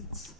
seats.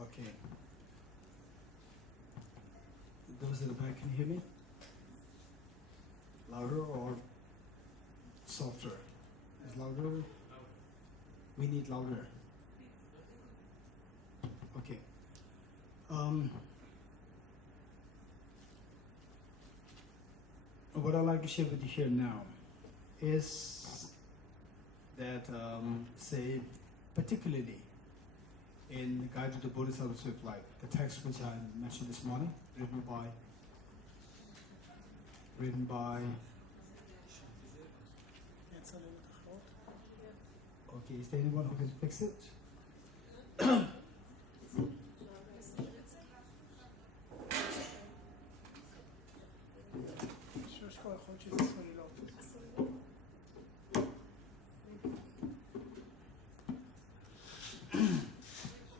Okay. Those in the back, can you hear me? Louder or softer? Is louder? We need louder. Okay. What I'd like to share with you here now is that, say, particularly in the Guide to the Bodhisattva Swift Life, the text which I mentioned this morning, written by. Okay, is there anyone who can fix it?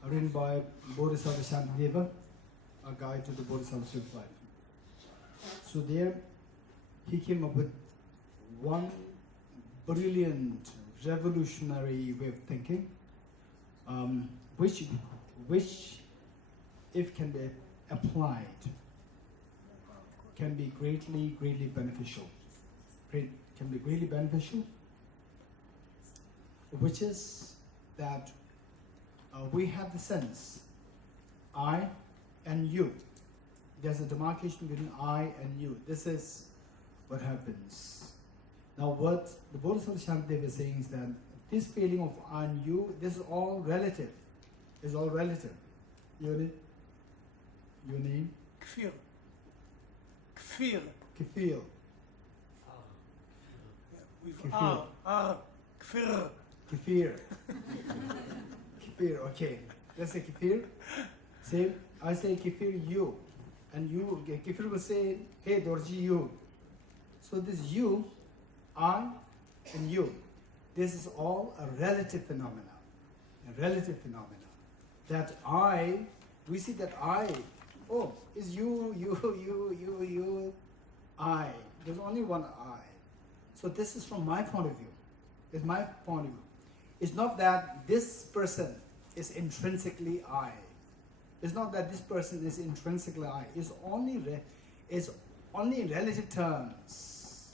Written by Bodhisattva Shantideva, a guide to the Bodhisattva Swift Life. So there, he came up with one brilliant, revolutionary way of thinking, which, if can be applied, can be greatly beneficial. Can be greatly beneficial, which is that we have the sense, I and you. There's a demarcation between I and you. This is what happens. Now what the Bodhisattva Shantideva is saying is that this feeling of I and you, this is all relative. It's all relative. Your name? Kfir. Kfir. Kfir. With Kfir. Kfir. Kfir. Kfir, okay. Let's say Kfir. Say, I say Kfir, you. And you, Kfir will say, hey Dorji, you. So this you, I, and you. This is all a relative phenomenon. A relative phenomenon. That I, we see that I, oh, it's you, I. There's only one I. So this is from my point of view. It's my point of view. It's not that this person is intrinsically I. It's not that this person is intrinsically I. It's only in relative terms.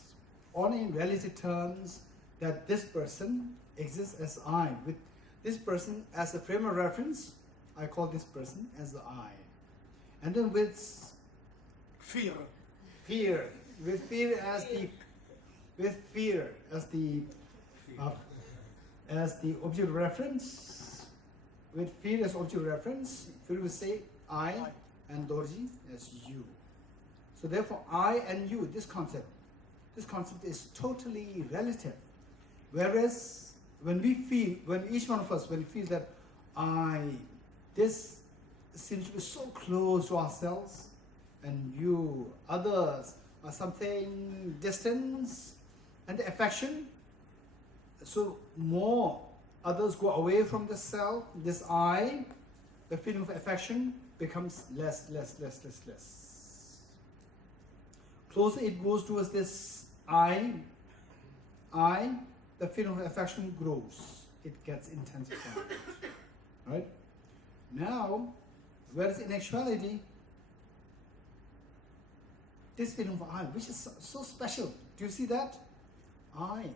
Only in relative terms that this person exists as I. With this person as a frame of reference, I call this person as the I. And then with fear, with fear as the object of reference, with fear as object of reference, fear will say I and Dorji as you. So therefore, I and you, this concept is totally relative. Whereas when each one of us, when we feel that this seems to be so close to ourselves, and you, others, are something distance, and the affection, so more others go away from the self, this I, the feeling of affection becomes less. Closer it goes towards this I, the feeling of affection grows. It gets intensified. Right? Now, whereas in actuality, this feeling of I, which is so special. Do you see that?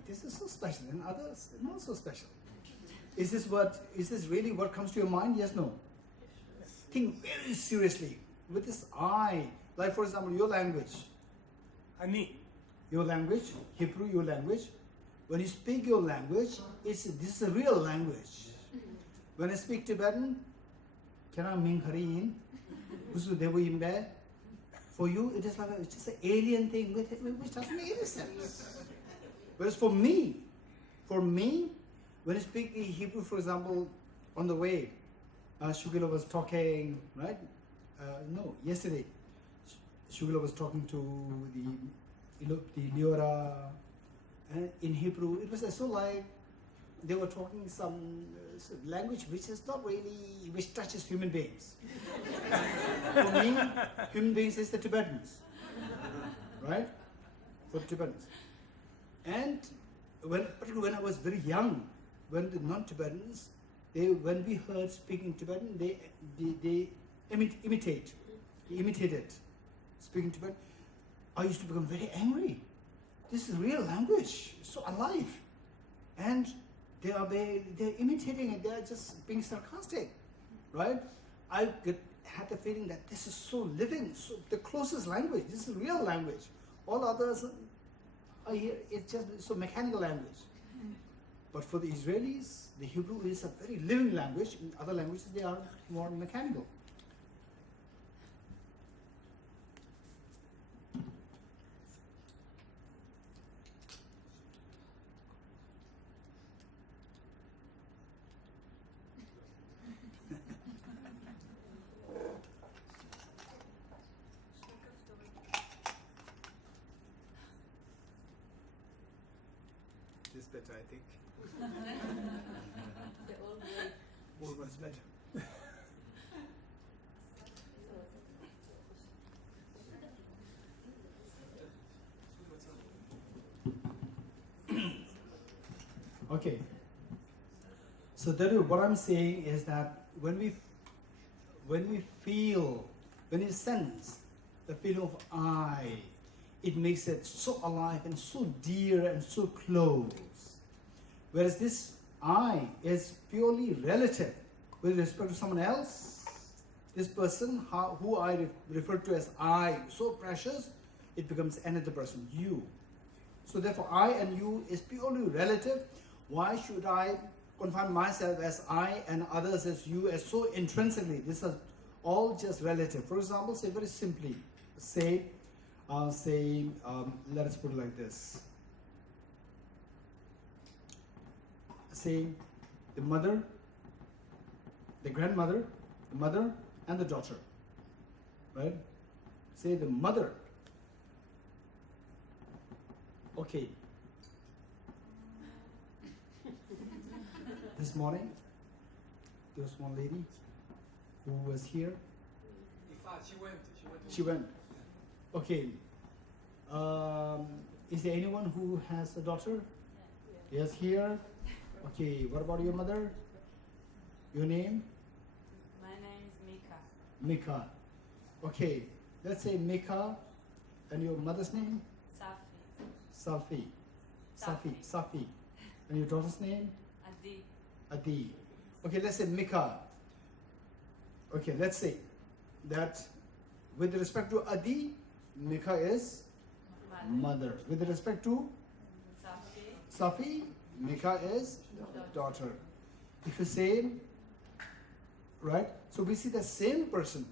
This is so special, and others not so special. Is this really what comes to your mind? Yes, no. Think very seriously with this I. Like for example, your language. Ani. Your language, Hebrew, your language. When you speak your language, this is a real language. When I speak Tibetan, Kena Ming Harin, Usu Devu Imbe, for you it is like it's just an alien thing which doesn't make any sense. Whereas for me, when I speak the Hebrew, for example, on the way, Shugila was talking, right? Yesterday, Shugila was talking to the Liora, and in Hebrew, it was so like they were talking some language which is not really, which touches human beings. For me, human beings is the Tibetans, right? For the Tibetans. And particularly when I was very young, when the non-Tibetans, when we heard speaking Tibetan, they imitated speaking Tibetan. I used to become very angry. This is real language, it's so alive, and they're imitating it. They're just being sarcastic, right? I had the feeling that this is so living, so the closest language. This is real language. All others are here. It's just so mechanical language. But for the Israelis, the Hebrew is a very living language. In other languages, they are more mechanical. This better, I think. Old one's better. Okay. So what I'm saying is that when we sense the feeling of I, it makes it so alive and so dear and so close. Whereas this I is purely relative with respect to someone else. This person, who I refer to as I, so precious, it becomes another person, you. So therefore, I and you is purely relative. Why should I confine myself as I and others as you, as so intrinsically? This is all just relative. For example, say very simply, let us put it like this. Say the mother, the grandmother, the mother and the daughter, right? Say the mother. Okay. This morning, there was one lady who was here. She went. Okay. Is there anyone who has a daughter? Yes, here. Okay. What about your mother? Your name? My name is Mika. Mika. Okay, let's say Mika, and your mother's name? Safi. Safi. And your daughter's name? Adi. Adi. Okay, let's say Mika. Okay, let's say that with respect to Adi, Mika is mother. With respect to Safi, Mika is daughter. If you say, right? So we see the same person,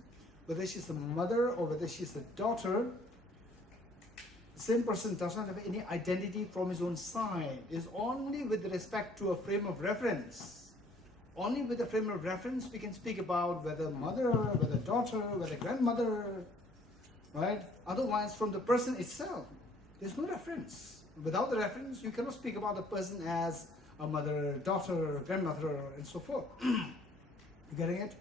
whether she's the mother or whether she's the daughter, the same person does not have any identity from his own side. It's only with respect to a frame of reference. Only with a frame of reference we can speak about whether mother, whether daughter, whether grandmother, right? Otherwise, from the person itself, there's no reference. Without the reference, you cannot speak about the person as a mother, daughter, grandmother, and so forth. You getting it?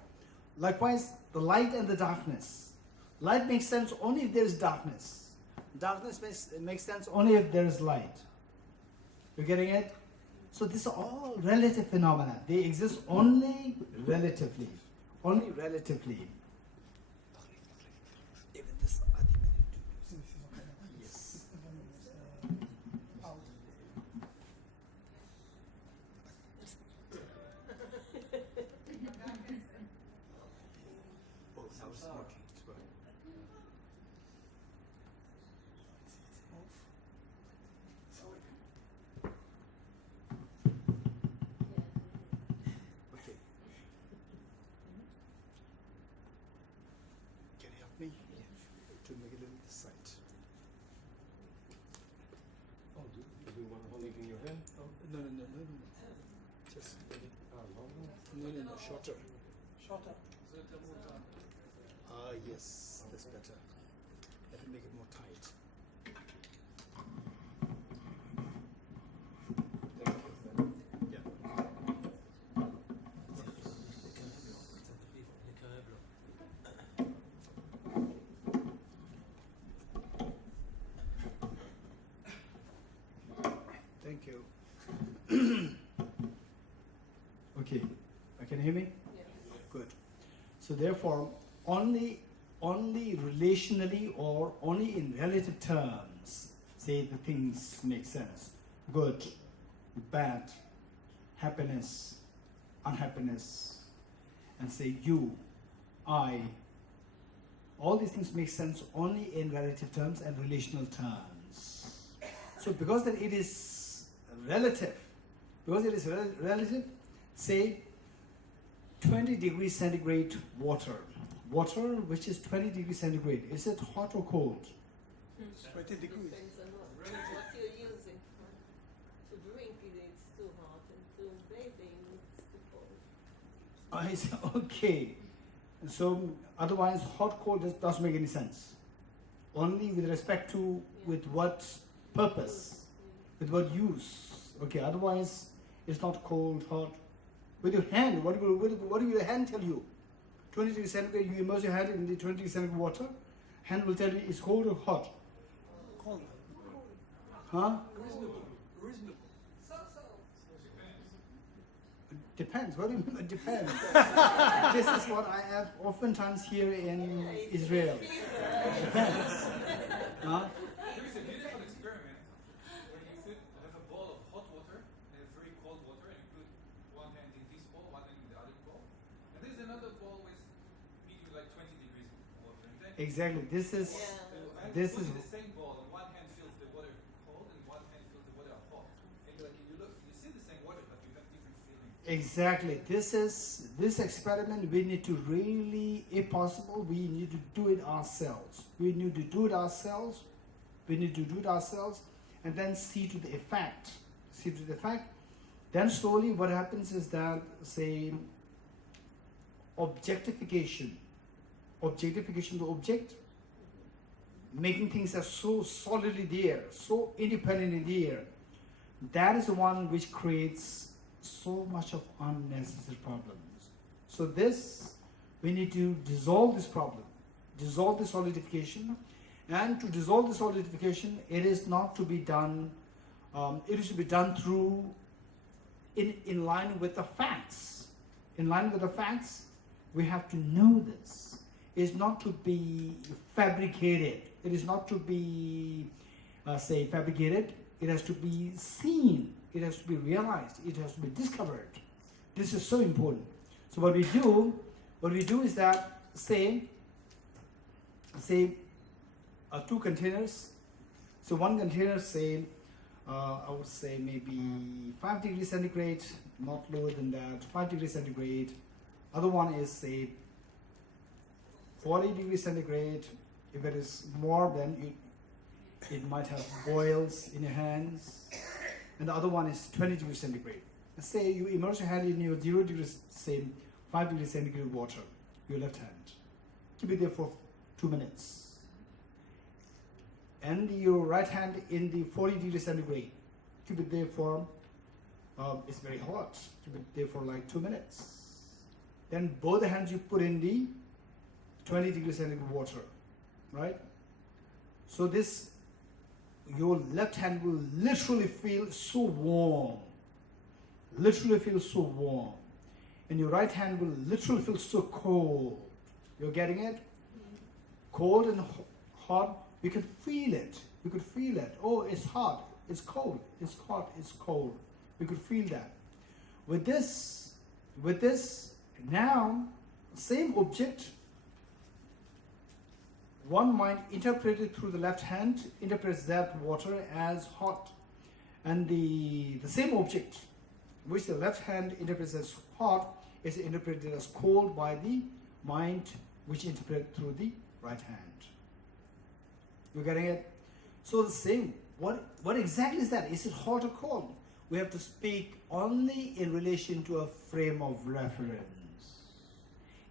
Likewise, the light and the darkness. Light makes sense only if there is darkness. Darkness makes sense only if there is light. You getting it? So these are all relative phenomena. They exist only relatively. Only relatively. Even this, yes. Oh, now it's working. It's working. Okay. Can you help me? To make it a little this side. Oh, do you want to hold it in your hand? Oh, no. Just a little. No, shorter. Shorter. Yes, that's better. Let me make it more tight. Yeah. Thank you. Okay, can you hear me? Yes. Good. So therefore, only relationally or only in relative terms, say the things make sense. Good, bad, happiness, unhappiness, and say you, I. All these things make sense only in relative terms and relational terms. So because then it is relative, say 20 degrees centigrade water which is 20 degrees centigrade, is it hot or cold? 20 degrees. Depends on what you're using. To drink it's too hot, and to bathing it's too cold. I say, okay, so otherwise hot cold doesn't make any sense, only with respect to with what purpose, with what use. Okay, otherwise it's not cold, hot. With your hand, what will your hand tell you? 20 degrees centigrade, you immerse your hand in the 20 degrees centigrade water, hand will tell you it's cold or hot. Cold. Huh? Reasonable. Depends. What do you mean by depends? This is what I have oftentimes here in Israel. Depends. Huh? There's a beautiful experiment where you have a bowl of hot water and a very cold water, and you put one hand in this bowl, one hand in the other bowl, and there's another bowl with medium like 20 degrees water. And then Exactly. This is Yeah. this put is in the same bowl, and one hand fills the water cold, and one hand fills the water hot. And like you look, you see the same water, but you have different feelings. exactly. This experiment we need to really, if possible, we need to do it ourselves. We need to do it ourselves. And then see to the effect. Then slowly what happens is that, say, objectification to object, making things as so solidly there, so independently there, that is the one which creates so much of unnecessary problems. So this, we need to dissolve this problem, dissolve the solidification, and to dissolve the solidification, it is not to be done, it is to be done through, in line with the facts. In line with the facts, we have to know this. is not to be fabricated. It is not to be, say, fabricated. It has to be seen. It has to be realized. It has to be discovered. This is so important. So what we do is that, say, two containers. So one container, say, I would say maybe 5 degrees centigrade, not lower than that, 5 degrees centigrade. Other one is, say, 40 degrees centigrade. If it is more, then it might have boils in your hands. And the other one is 20 degrees centigrade. Let's say you immerse your hand in your 0 degrees, say 5 degrees centigrade water, your left hand. Keep it there for 2 minutes. And your right hand in the 40 degrees centigrade. Keep it there for, it's very hot. Keep it there for like 2 minutes. Then both hands you put in the 20 degrees centigrade water, right? So this, your left hand will literally feel so warm. Literally feel so warm. And your right hand will literally feel so cold. You're getting it? Cold and hot. You can feel it. You could feel it. Oh, it's hot. It's cold. It's hot. It's cold. You could feel that. With this, now, same object, one might interpret it through the left hand, interprets that water as hot. And the same object, which the left hand interprets as hot, is interpreted as cold by the mind, which interprets through the right hand. You getting it? So the same. What exactly is that? Is it hot or cold? We have to speak only in relation to a frame of reference.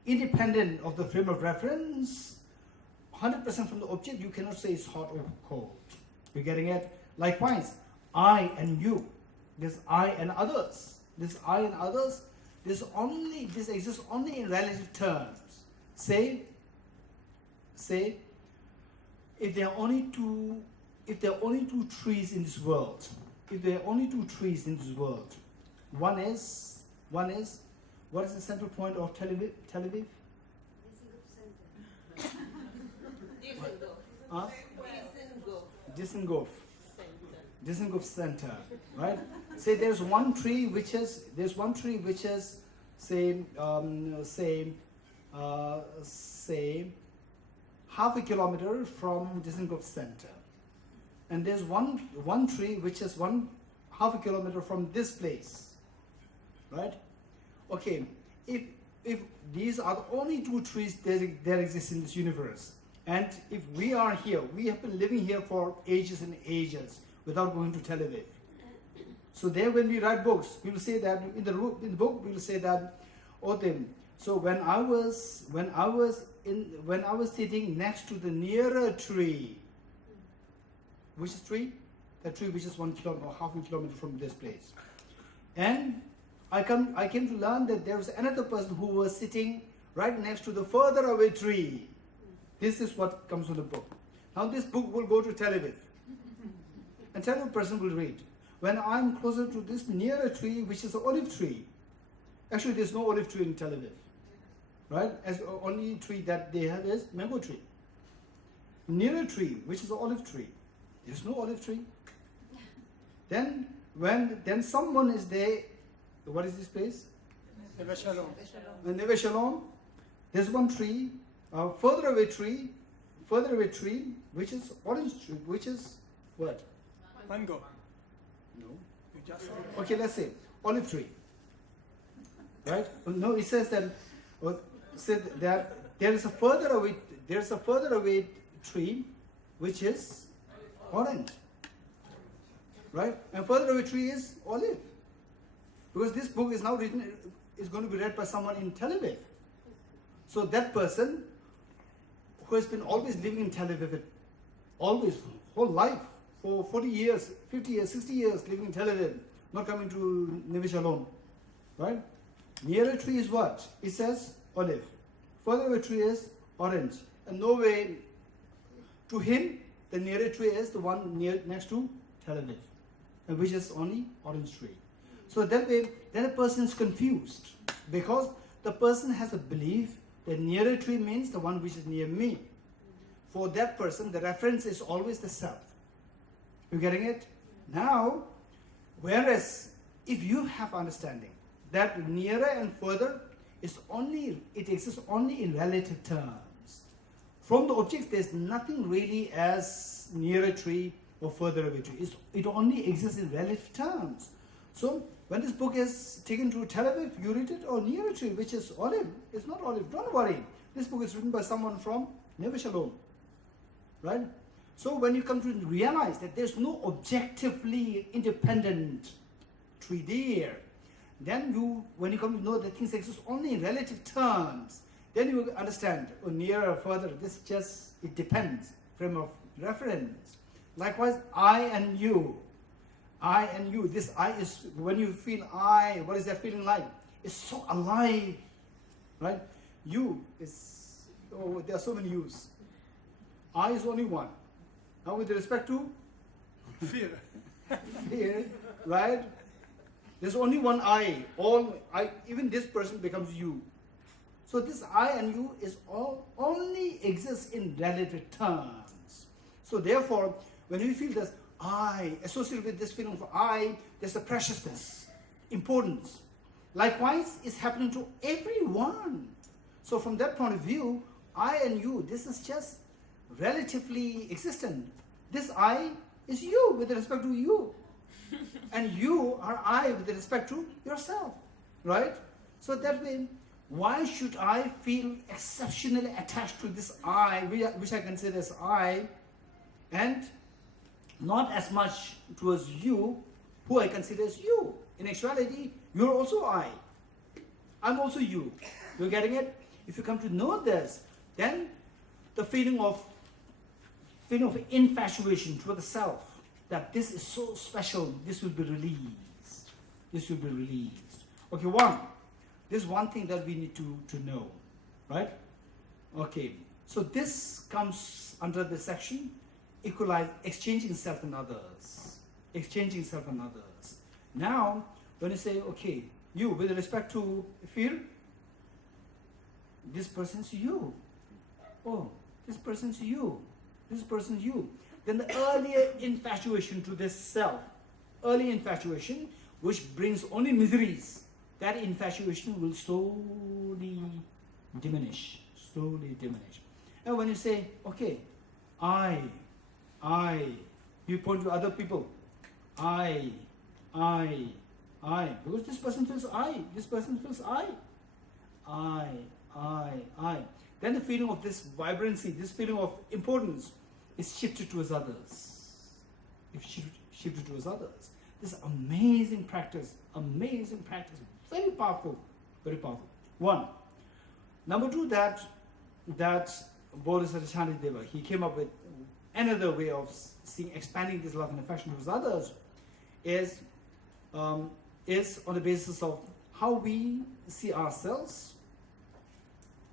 Independent of the frame of reference, 100% from the object, you cannot say it's hot or cold. You getting it? Likewise, I and you. This I and others. This I and others. This exists only in relative terms. Say, if there are only two trees in this world, one is, what is the central point of Tel Aviv? Dizengoff Center, right? Say there's one tree which is say half a kilometer from Dizengoff Center, and there's one tree which is half a kilometer from this place, right? Okay, if these are the only two trees that exist in this universe, and if we are here, we have been living here for ages and ages without going to Tel Aviv. So there, when we write books, we will say that in the book we will say that, so when I was sitting next to the nearer tree, which is tree? That tree which is 1 kilometer or half a kilometer from this place, and I came to learn that there was another person who was sitting right next to the further away tree. This is what comes from the book. Now this book will go to Tel Aviv, and Tel Aviv person will read. When I'm closer to this nearer tree, which is an olive tree, actually there's no olive tree in Tel Aviv, right? As the only tree that they have is mango tree. Nearer tree, which is an olive tree, there's no olive tree. Then someone is there. What is this place? Neve Shalom. Neve Shalom. There's one tree, further away tree, which is orange tree, which is what? Mango. No. You just said Okay, let's say olive tree. Right? No, it says that there is a further away tree which is orange. Right? And further away tree is olive. Because this book is now written, is going to be read by someone in Tel Aviv. So that person who has been always living in Tel Aviv, always, whole life, for 40 years, 50 years, 60 years living in Tel Aviv, not coming to Neve Shalom, right? Nearer tree is what? It says olive. Further away tree is orange. And no way, to him, the nearer tree is the one next to Tel Aviv, and which is only orange tree. So that way, then a person is confused, because the person has a belief The nearer tree means the one which is near me. For that person, the reference is always the self. You getting it? Now, whereas if you have understanding that nearer and further is only, it exists only in relative terms. From the objects, there's nothing really as nearer tree or further away tree. It only exists in relative terms. So when this book is taken to Tel Aviv, you read it, or nearer tree, which is olive. It's not olive. Don't worry. This book is written by someone from Neve Shalom. Right? So when you come to realize that there's no objectively independent tree there, then when you come to know that things exist only in relative terms, then you understand, oh, nearer or further, it depends, frame of reference. Likewise, I and you, this I is, when you feel I, what is that feeling like? It's so alive, right? You is, oh, there are so many yous. I is only one. Now with respect to Fear. fear, right? There's only one I. Even this person becomes you. So this I and you is only exists in relative terms. So therefore, when we feel this I, associated with this feeling of I, there's a preciousness, importance. Likewise, it's happening to everyone. So from that point of view, I and you, this is just relatively existent. This I is you with respect to you. And you are I with respect to yourself. Right? So that way, why should I feel exceptionally attached to this I, which I consider as I, and not as much towards you, who I consider as you? In actuality, you're also I. I'm also you. You're getting it? If you come to know this, then the feeling of infatuation toward the self, that this is so special, this will be released. This will be released. Okay, this is one thing that we need to know, right? Okay, so this comes under the section, exchanging self and others. Exchanging self and others. Now, when you say, okay, you, with respect to fear, this person's you. Oh, this person's you. This person's you. Then the earlier infatuation to this self, early infatuation, which brings only miseries, that infatuation will slowly diminish. Slowly diminish. And when you say, okay, I, you point to other people, I, because this person feels this person feels I. Then the feeling of this vibrancy, this feeling of importance is shifted towards others. It's shifted towards others. This amazing practice, very powerful, very powerful. One. Number two, that Bodhisattva Shantideva, he came up with another way of expanding this love and affection towards others is on the basis of how we see ourselves,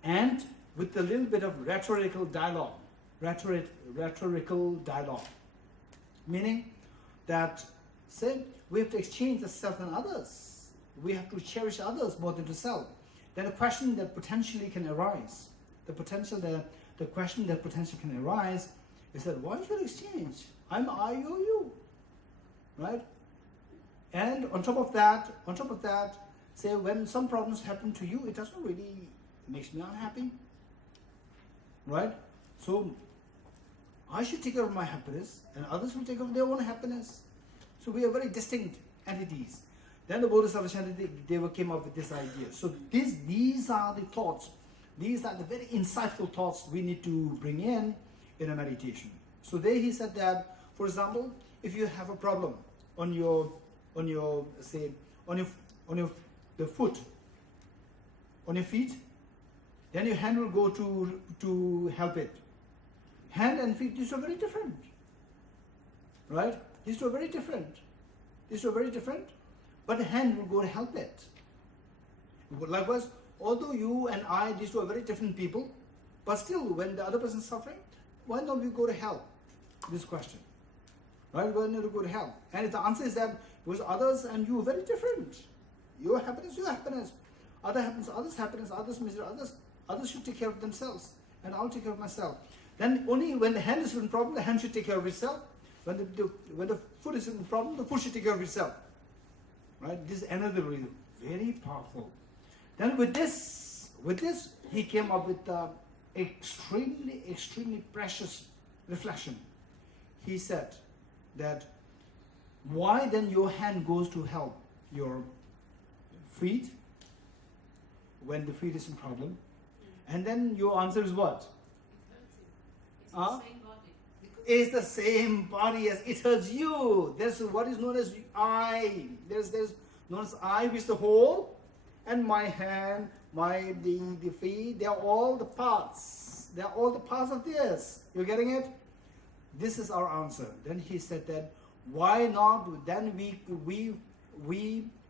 and with a little bit of rhetorical dialogue. Rhetorical dialogue. Meaning that, say, we have to exchange the self and others. We have to cherish others more than the self. Then a question that potentially can arise, the question that potentially can arise is that, why should I exchange? I'm I, you're you. Right? And on top of that, say, when some problems happen to you, it doesn't really makes me unhappy. Right? So I should take care of my happiness, and others will take care of their own happiness. So we are very distinct entities. Then the Bodhisattva Shantideva came up with this idea. So these are the thoughts. These are the very insightful thoughts we need to bring in a meditation. So there he said that, for example, if you have a problem on your feet, then your hand will go to help it. Hand and feet, these are very different. Right? These are very different. But the hand will go to help it. Likewise, although you and I, these two are very different people, but still, when the other person is suffering, why don't we go to help? This question. Right? Why not go to help? And if the answer is that because others and you are very different. Your happiness, other happiness, others' happiness, others' misery, Others should take care of themselves, and I'll take care of myself. Then only when the hand is in problem, the hand should take care of itself. When the foot is in problem, the foot should take care of itself. Right? This is another reason. Very powerful. Then with this, he came up with extremely, extremely precious reflection. He said that why then your hand goes to help your feet when the feet is in problem, and then your answer is what? It's the same body as it hurts you. That's what is known as I. There's known as I, which is the whole, and my hand, the feet. They are all the parts. They are all the parts of this. You're getting it? This is our answer. Then he said that why not? Then we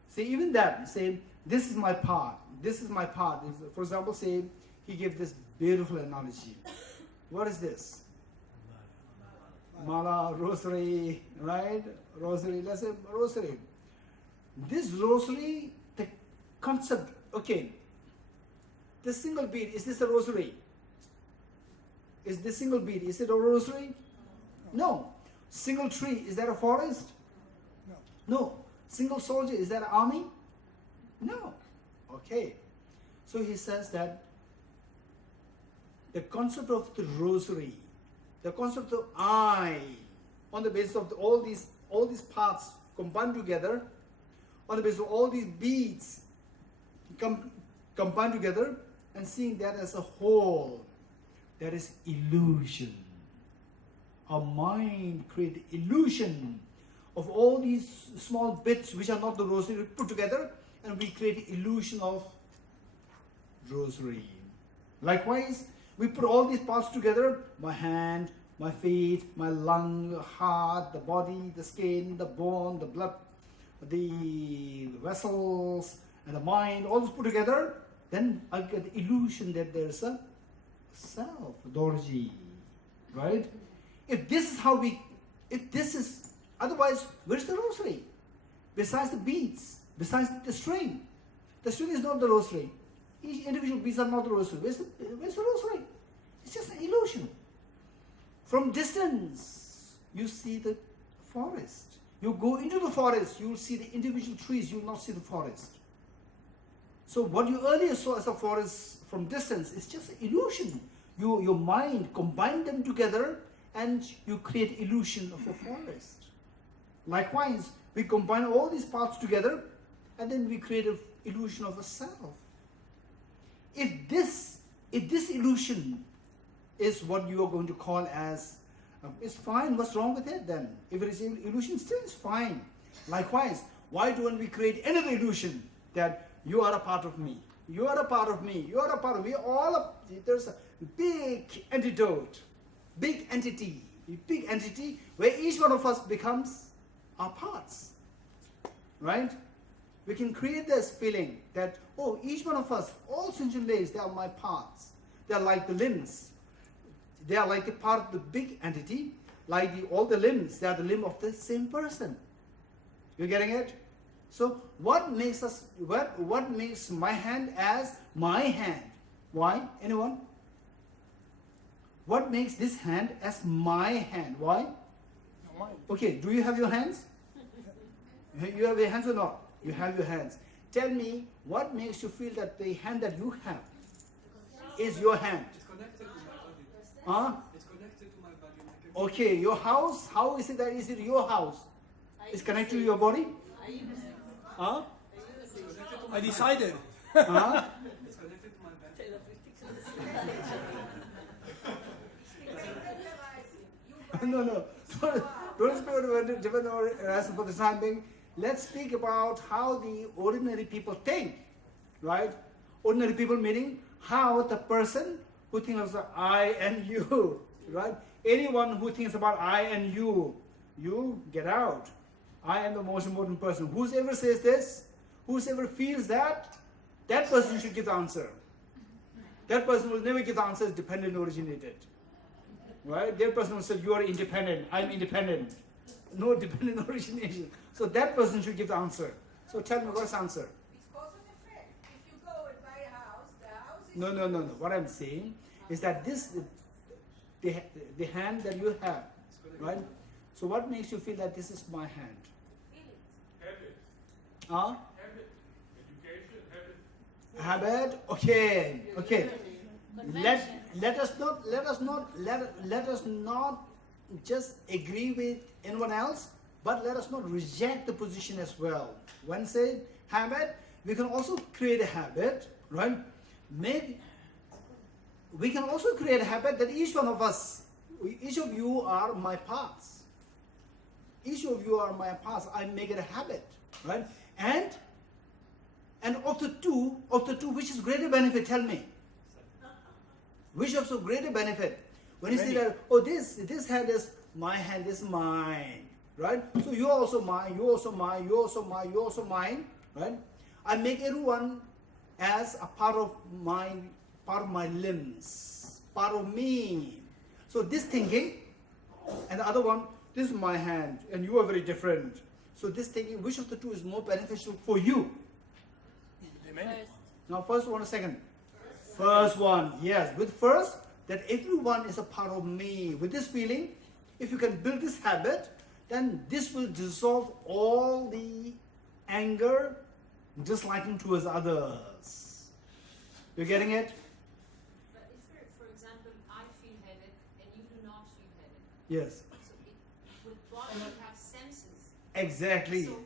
say even that. Say this is my part. This is my part. For example, say he gave this beautiful analogy. What is this? Mala, rosary, right? Rosary, let's say rosary. This rosary, the concept, okay. The single bead, is this a rosary? Is this single bead, is it a rosary? No. Single tree, is that a forest? No. No. Single soldier, is that an army? No. Okay. So he says that the concept of the rosary, the concept of I, on the basis of all these parts combined together, on the basis of all these beads combined together, and seeing that as a whole, that is illusion. Our mind creates illusion of all these small bits which are not the rosary put together, and we create illusion of rosary. Likewise, we put all these parts together, my hand, my feet, my lung, heart, the body, the skin, the bone, the blood, the vessels, and the mind, all this put together, then I get the illusion that there's a self, Dorji, right? If this is how otherwise, where's the rosary? Besides the beads, besides the string is not the rosary. Each individual beads are not the rosary. Where's the rosary? It's just an illusion. From distance, you see the forest. You go into the forest, you will see the individual trees, you will not see the forest. So what you earlier saw as a forest from distance is just an illusion. Your mind combined them together and you create illusion of a forest. Likewise, we combine all these parts together and then we create an illusion of a self. If this illusion is what you are going to call as, it's fine, what's wrong with it then? If it is an illusion, still it's fine. Likewise, why don't we create another illusion that you are a part of me, you are a part of me, you are a part of me, there's a big antidote, big entity where each one of us becomes our parts, right? We can create this feeling that, oh, each one of us, all sentient layers, they are my parts. They are like the limbs. They are like a part of the big entity, like all the limbs, they are the limb of the same person. You're getting it? So what makes my hand as my hand? Why? Anyone? What makes this hand as my hand? Why? No, mine. Okay, do you have your hands? You have your hands or not? You have your hands. Tell me, what makes you feel that the hand that you have is your hand? It's connected to my body. Huh? It's connected to my body. Okay, your house, how is it that is it your house? It's connected to your body? I use it. Huh? I use it. I decided. Huh? It's connected to my body. No. Don't speak about different answer for the time being. Let's speak about how the ordinary people think, right? Ordinary people meaning how the person who thinks of I and you, right? Anyone who thinks about I and you get out. I am the most important person. Whoever says this, whoever feels that person should give the answer. That person will never give the answer as dependent originated. Right? That person will say, you are independent, I'm independent. No dependent origination. So that person should give the answer. So tell me, what's the answer? It's cause and effect. If you go and buy a house, the house No, no, no, no. What I'm saying is that this, the hand that you have, right? So what makes you feel that this is my hand? Habit. Huh? Habit. Education. Habit. Habit. Okay. Okay. Conventions. Let us not just agree with anyone else, but let us not reject the position as well. When say habit, we can also create a habit, right? We can also create a habit that each one of us, each of you are my parts. Each of you are my parts. I make it a habit, right? And of the two, which is greater benefit? Tell me. Which of the greater benefit? When you say that, oh, this hand is my hand, is mine, right? So you also mine, you also mine, you also mine, you also mine, right? I make everyone as a part of my limbs, part of me. So this thinking, and the other one, this is my hand, and you are very different. So this thinking, which of the two is more beneficial for you? Now, first one or second? First one, yes. With first, that everyone is a part of me. With this feeling, if you can build this habit, then this will dissolve all the anger, disliking towards others. You're getting it? But if, for example, I feel headed and you do not feel headed, Yes. so with body you have senses. Exactly. So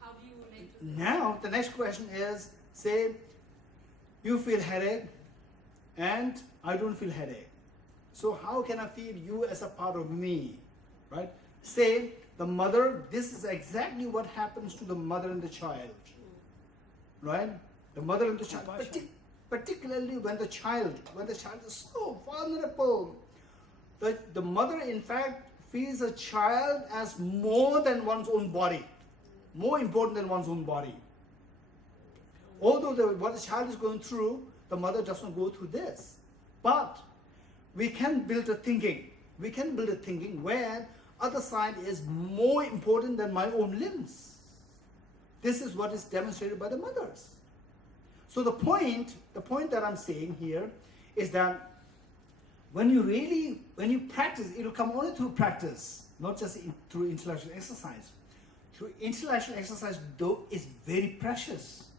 how do you relate to that? Now, the next question is, say, you feel headache and I don't feel headache. So how can I feel you as a part of me, right? Say, the mother, this is exactly what happens to the mother and the child, right? The mother and the child, particularly when the child is so vulnerable. The mother, in fact, feels a child as more than one's own body, more important than one's own body. Although what the child is going through, the mother doesn't go through this. But we can build a thinking. We can build a thinking where other side is more important than my own limbs. This is what is demonstrated by the mothers. So the point that I'm saying here is that when you practice, it will come only through practice, not just through intellectual exercise. Through intellectual exercise, though, is very precious.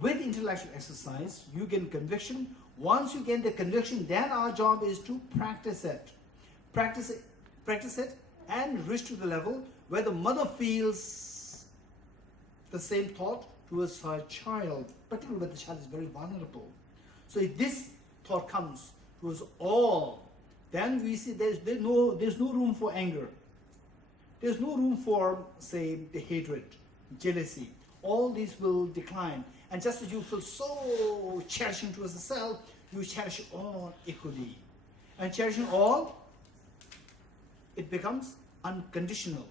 With intellectual exercise, you gain conviction. Once you gain the conviction, then our job is to practice it. Practice it and reach to the level where the mother feels the same thought towards her child, particularly when the child is very vulnerable. So if this thought comes towards all, then we see there's no room for anger. There's no room for, say, the hatred, jealousy. All these will decline. And just as you feel so cherishing towards the self, you cherish all equally. And cherishing all, it becomes unconditional.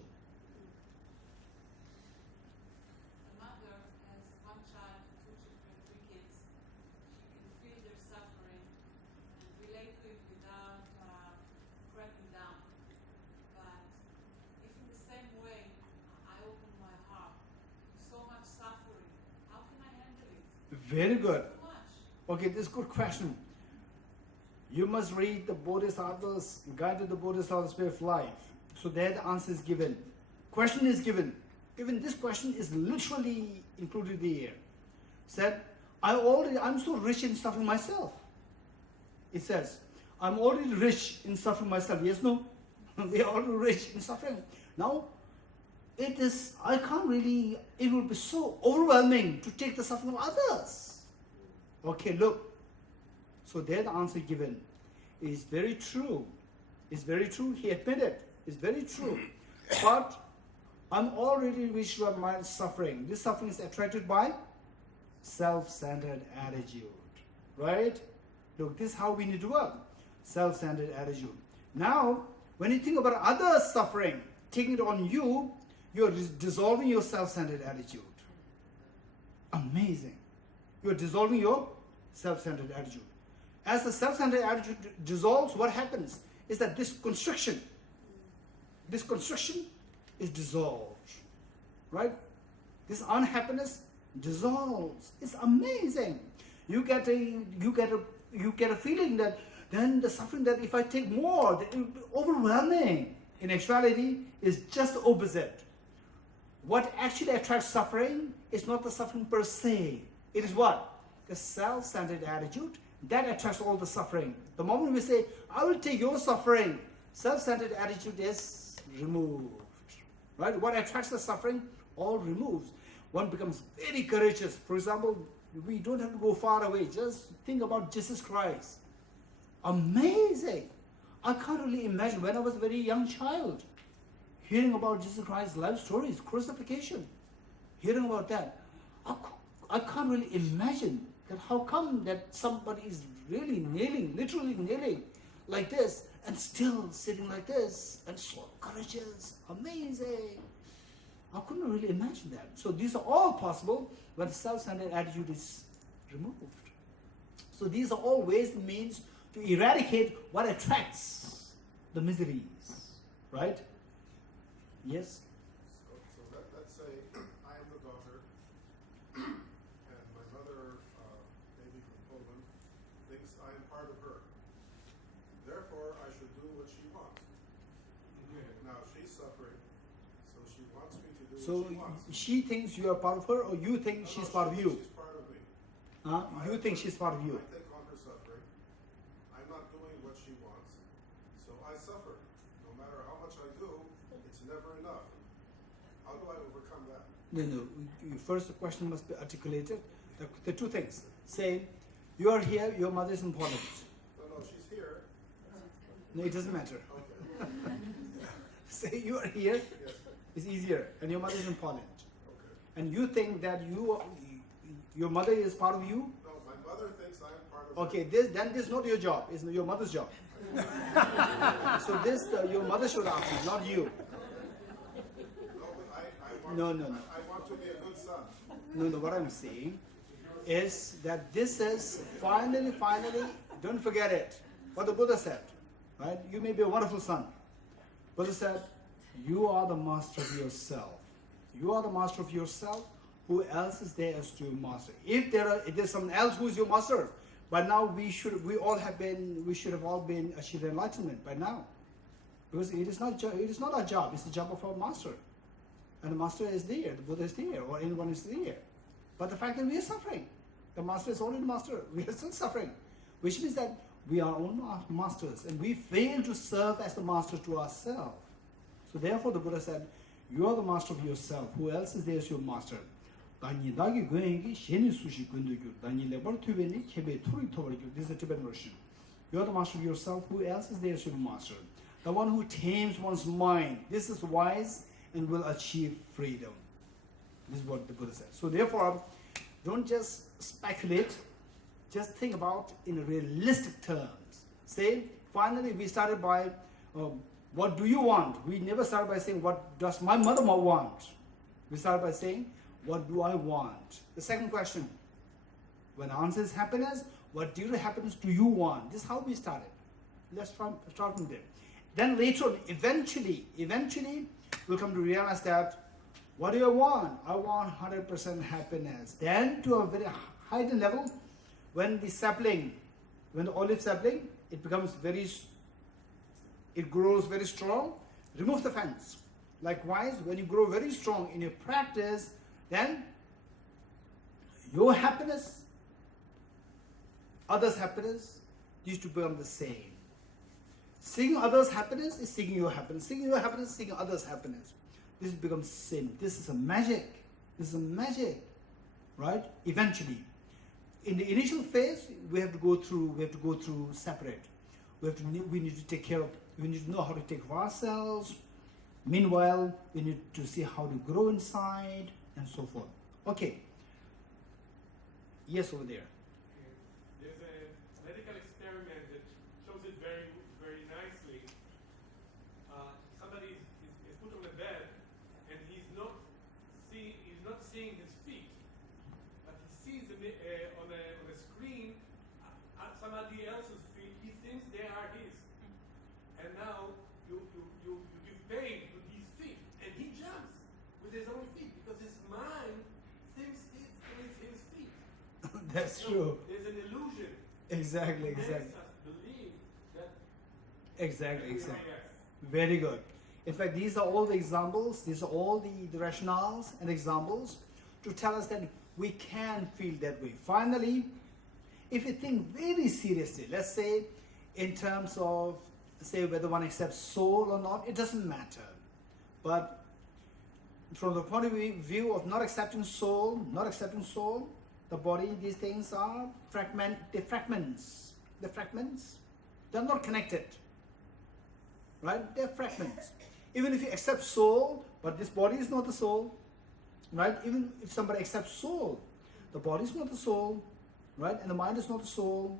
A mother has one child, two children, three kids. She can feel their suffering and relate to it without cracking down. But if in the same way I open my heart to so much suffering, how can I handle it? Very good. Too much. Okay, this is a good question. You must read the Bodhisattva's Guide to the Bodhisattva's Way of Life. So there the answer is given. Question is given. Even this question is literally included here. Said, I'm so rich in suffering myself. It says, I'm already rich in suffering myself. Yes, no? We are already rich in suffering. Now, it will be so overwhelming to take the suffering of others. Okay, look. So there the answer given is very true. It's very true. He admitted. It's very true. But I'm already rich by my suffering. This suffering is attracted by self-centered attitude. Right? Look, this is how we need to work. Self-centered attitude. Now, when you think about others' suffering, taking it on you, you're dissolving your self-centered attitude. Amazing. You're dissolving your self-centered attitude. As the self-centered attitude dissolves, what happens is that this constriction is dissolved, right? This unhappiness dissolves. It's amazing. you get a feeling that then the suffering that if I take more, that it will be overwhelming. In actuality, is just the opposite. What actually attracts suffering is not the suffering per se. It is what? The self-centered attitude that attracts all the suffering. The moment we say, I will take your suffering, self-centered attitude is removed. Right? What attracts the suffering, all removes. One becomes very courageous. For example, we don't have to go far away. Just think about Jesus Christ. Amazing. I can't really imagine when I was a very young child, hearing about Jesus Christ's life stories, crucifixion, hearing about that. I can't really imagine that how come that somebody is really kneeling, literally kneeling like this and still sitting like this and so courageous, amazing. I couldn't really imagine that. So these are all possible when the self-centered attitude is removed. So these are all ways and means to eradicate what attracts the miseries, right? Yes? So let's say I am the daughter, and my mother, maybe from Poland, thinks I am part of her. Therefore, I should do what she wants. Now she's suffering, so she wants me to do So what she wants. she thinks you are part of her, or you think she's part of you? She's part of me. You think she's part of you? I take on her suffering. I'm not doing what she wants, so I suffer. No matter how much I do, it's never enough. How do I overcome that? No. First, the question must be articulated. The two things. Say, you are here, your mother is important. No, she's here. No, it doesn't matter. Okay. Say, you are here, Yes. it's easier, and your mother is important. Okay. And you think that your mother is part of you? No, my mother thinks I am part of her. Okay, then this is not your job, it's your mother's job. So your mother should ask you, not you. No, but I want No. I want to be a good son. No, what I'm saying is that this is finally, don't forget it. What the Buddha said, right? You may be a wonderful son. Buddha said, you are the master of yourself. You are the master of yourself. Who else is there as your master? If there's someone else who is your master, by now we should have all been achieved enlightenment by now. Because it is not our job, it's the job of our master. And the master is there, the Buddha is there, or anyone is there. But the fact that we are suffering, the master is already master, we are still suffering. Which means that we are own masters, and we fail to serve as the master to ourselves. So therefore the Buddha said, you are the master of yourself, who else is there as your master? This is the Tibetan version. You are the master of yourself, who else is there as your master? The one who tames one's mind. This is wise and will achieve freedom. This is what the Buddha said. So therefore, don't just speculate, just think about in realistic terms. Say, finally we started by, what do you want? We never started by saying, what does my mother want? We started by saying, what do I want? The second question, when the answer is happiness, what dear happiness do you want? This is how we started. Let's start from there. Then later on, eventually, we'll come to realize that, what do I want? I want 100% happiness. Then to a very high level, when the olive sapling, it grows very strong, remove the fence. Likewise, when you grow very strong in your practice, then your happiness, others' happiness, used to become the same. Seeing others' happiness is seeking your happiness. Seeking your happiness is seeking others' happiness. This becomes sin. This is a magic. This is a magic, right? Eventually, in the initial phase, we have to go through separate. We need to take care of. We need to know how to take care of ourselves. Meanwhile, we need to see how to grow inside and so forth. Okay. Yes, over there. There's a medical experiment that shows it very, very nicely. Somebody is put on a bed, and he's not seeing his feet, but he sees on a screen somebody else's feet. He thinks they are his, and now you give pain to his feet, and he jumps with his own feet because his mind thinks it's his feet. That's true. There's Exactly, Makes exactly. us believe that Exactly, we are exactly. yes. Very good. In fact, these are all the examples, these are all the rationales and examples to tell us that we can feel that way. Finally, if you think very seriously, let's say in terms of, say, whether one accepts soul or not, it doesn't matter. But from the point of view of not accepting soul, the body, these things are fragments. They're not connected. Right? They're fragments. Even if you accept soul, but this body is not the soul, right? Even if somebody accepts soul, the body is not the soul, right? And the mind is not the soul,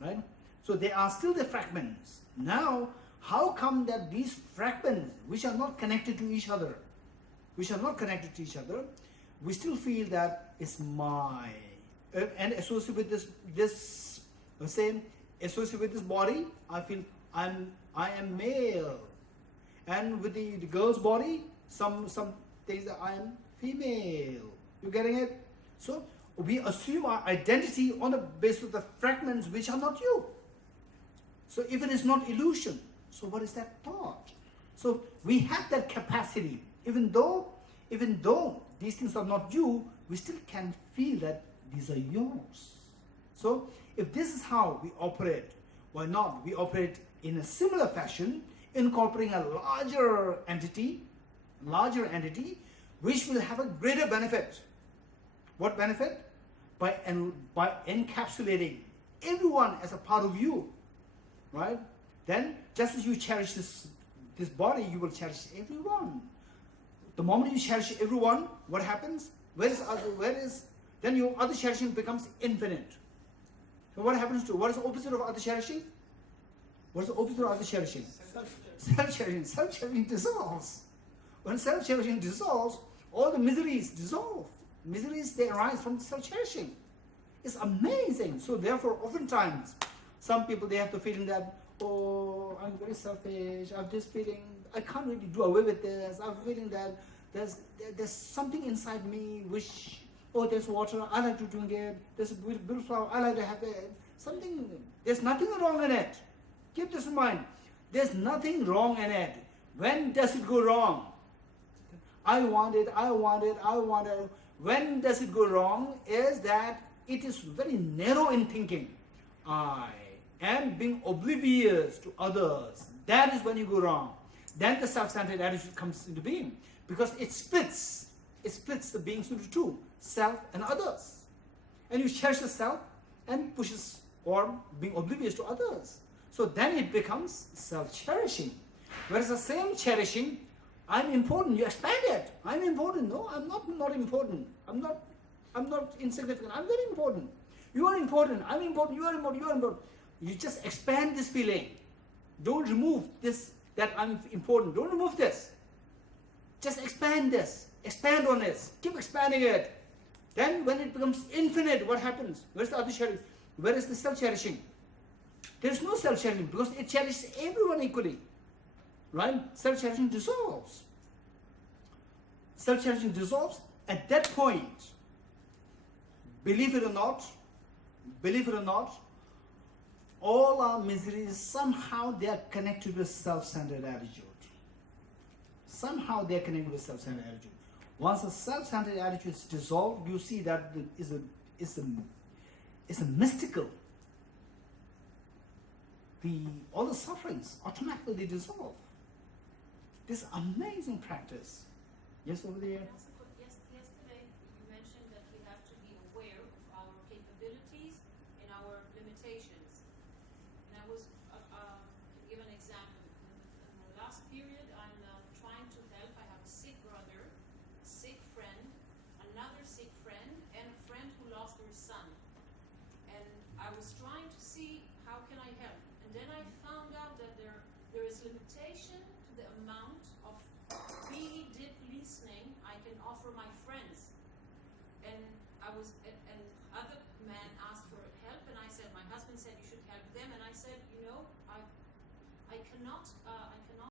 right? So they are still the fragments. Now, how come that these fragments, which are not connected to each other, we still feel that it's my, and associated with this same, associated with this body, I feel I am male, and with the girl's body, some things that I am female. You getting it? So we assume our identity on the basis of the fragments which are not you. So if it is not illusion, so what is that thought? So we have that capacity, even though these things are not you, we still can feel that these are yours. So if this is how we operate, why not we operate in a similar fashion, incorporating a larger entity, which will have a greater benefit. What benefit? By encapsulating everyone as a part of you, right? Then, just as you cherish this body, you will cherish everyone. The moment you cherish everyone, what happens? Then your other cherishing becomes infinite. So what happens to, what is the opposite of other cherishing? What is the opposite of other cherishing? Self-cherishing. Self-cherishing dissolves. When self-cherishing dissolves, all the miseries dissolve. Miseries, they arise from self-cherishing. It's amazing. So therefore, oftentimes, some people, they have the feeling that, oh, I'm very selfish. I have this feeling, I can't really do away with this. I'm feeling that there's something inside me which, oh, there's water, I like to drink it. There's a beautiful flower, I like to have it. Something, there's nothing wrong in it. Keep this in mind. There's nothing wrong in it. When does it go wrong? I want it. When does it go wrong is that it is very narrow in thinking. I am being oblivious to others. That is when you go wrong. Then the self-centered attitude comes into being, because it splits the beings into two, self and others. And you cherish the self and pushes or being oblivious to others. So then it becomes self-cherishing. Whereas the same cherishing, I'm important, you expand it. I'm important. No, I'm not important. I'm not insignificant. I'm very important. You are important. I'm important. You are important. You just expand this feeling. Don't remove this, that I'm important. Don't remove this. Just expand this. Expand on this. Keep expanding it. Then when it becomes infinite, what happens? Where's the other cherishing? Where is the self-cherishing? There is no self-cherishing because it cherishes everyone equally. Right? Self-cherishing dissolves. Self-cherishing dissolves. At that point, believe it or not, all our miseries, somehow they are connected with self-centered attitude. Once the self-centered attitude is dissolved, you see that it's a mystical. All the sufferings automatically dissolve. This amazing practice. Yes, over there. Yesterday you mentioned that we have to be aware of our capabilities and our limitations. And I was give an example. In the last period, I'm trying to help. I have a sick brother, a sick friend, another sick friend, and a friend who lost their son. And I was trying to see how can I help. And then I found out that there is limitation to the amount of really deep listening I can offer my friends. And other man asked for help, and I said, my husband said you should help them, and I said, I cannot